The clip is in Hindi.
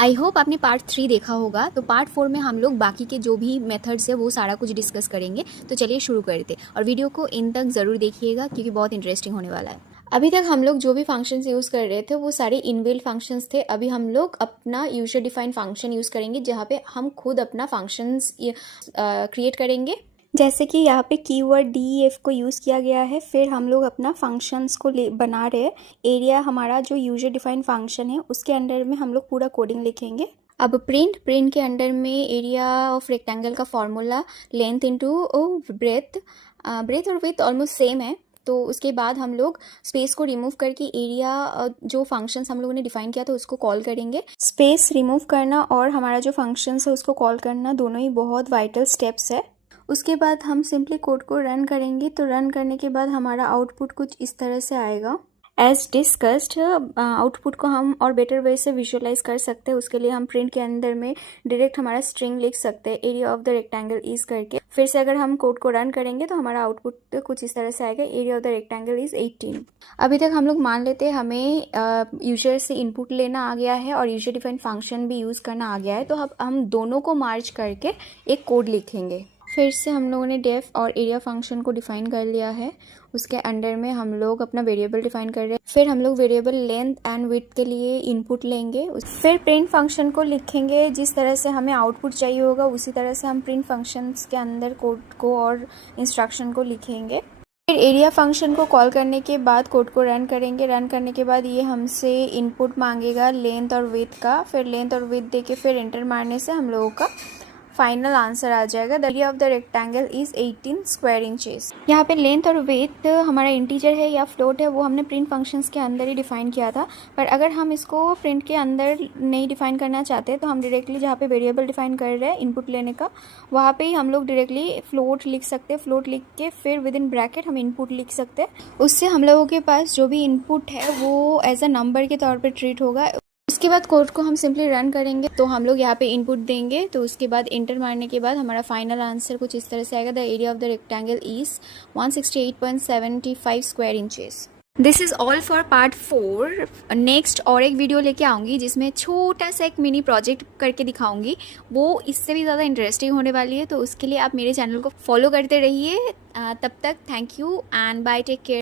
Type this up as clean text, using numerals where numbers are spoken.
आई होप आपने पार्ट 3 देखा होगा। तो पार्ट 4 में हम लोग बाकी के जो भी मेथड्स है वो सारा कुछ डिस्कस करेंगे। तो चलिए शुरू करते हैं और वीडियो को इन तक ज़रूर देखिएगा क्योंकि बहुत इंटरेस्टिंग होने वाला है। अभी तक हम लोग जो भी फंक्शंस यूज़ कर रहे थे वो सारे इनबिल्ट फंक्शंस थे। अभी हम लोग अपना यूजर डिफाइंड फंक्शन यूज़ करेंगे जहाँ पे हम खुद अपना फंक्शंस क्रिएट करेंगे। जैसे कि यहाँ पे कीवर्ड DEF को यूज़ किया गया है। फिर हम लोग अपना फंक्शंस को बना रहे हैं। एरिया हमारा जो यूजर डिफाइंड फंक्शन है उसके अंडर में हम लोग पूरा कोडिंग लिखेंगे। अब प्रिंट के अंडर में एरिया ऑफ रेक्टेंगल का फॉर्मूला लेंथ इनटू ब्रेथ और विड्थ ऑलमोस्ट सेम है। तो उसके बाद हम लोग स्पेस को रिमूव करके एरिया जो फंक्शंस हम लोगों ने डिफाइन किया था उसको कॉल करेंगे। स्पेस रिमूव करना और हमारा जो फंक्शंस है उसको कॉल करना दोनों ही बहुत वाइटल स्टेप्स है। उसके बाद हम सिंपली कोड को रन करेंगे। तो रन करने के बाद हमारा आउटपुट कुछ इस तरह से आएगा। एज डिस्कस्ड आउटपुट को हम और बेटर वे से विजुअलाइज कर सकते हैं। उसके लिए हम प्रिंट के अंदर में डायरेक्ट हमारा स्ट्रिंग लिख सकते हैं area of the rectangle is करके। फिर से अगर हम कोड को रन करेंगे तो हमारा आउटपुट कुछ इस तरह से आएगा, area of the rectangle is 18। अभी तक हम लोग मान लेते हैं हमें यूजर से इनपुट लेना आ गया है और यूजर डिफाइंड फंक्शन भी यूज़ करना आ गया है। तो अब हम दोनों को मार्ज करके एक कोड लिखेंगे। फिर से हम लोगों ने डेफ और एरिया फंक्शन को डिफाइन कर लिया है। उसके अंडर में हम लोग अपना वेरिएबल डिफाइन कर रहे हैं। फिर हम लोग वेरिएबल लेंथ एंड विड्थ के लिए इनपुट लेंगे। फिर प्रिंट फंक्शन को लिखेंगे। जिस तरह से हमें आउटपुट चाहिए होगा उसी तरह से हम प्रिंट फंक्शंस के अंदर कोड को और इंस्ट्रक्शन को लिखेंगे। फिर एरिया फंक्शन को कॉल करने के बाद कोड को रन करेंगे। रन करने के बाद ये हमसे इनपुट मांगेगा लेंथ और विड्थ का। फिर लेंथ और विड्थ देके फिर एंटर मारने से हम लोगों का फाइनल आंसर आ जाएगा। The area of the rectangle is 18 square inches. यहाँ पे लेंथ और विड्थ हमारा इंटीजर है या फ्लोट है वो हमने प्रिंट फंक्शंस के अंदर ही डिफाइन किया था। पर अगर हम इसको प्रिंट के अंदर नहीं डिफाइन करना चाहते तो हम डायरेक्टली जहाँ पे वेरिएबल डिफाइन कर रहे हैं इनपुट लेने का वहाँ पे ही हम लोग डायरेक्टली फ्लोट लिख सकते हैं। फ्लोट लिख के फिर विद इन ब्रैकेट हम इनपुट लिख सकते हैं। उससे हम लोगों के पास जो भी इनपुट है वो एज अ नंबर के तौर पर ट्रीट होगा। उसके बाद कोड को हम सिंपली रन करेंगे। तो हम लोग यहाँ पे इनपुट देंगे। तो उसके बाद इंटर मारने के बाद हमारा फाइनल आंसर कुछ इस तरह से आएगा। The area of the rectangle is 168.75 square inches. This is all for part 4। Next और एक वीडियो लेके आऊँगी जिसमें छोटा सा एक मिनी प्रोजेक्ट करके दिखाऊंगी। वो इससे भी ज़्यादा इंटरेस्टिंग होने वाली है। तो उसके लिए आप मेरे चैनल को फॉलो करते रहिए। तब तक thank you and bye, take care.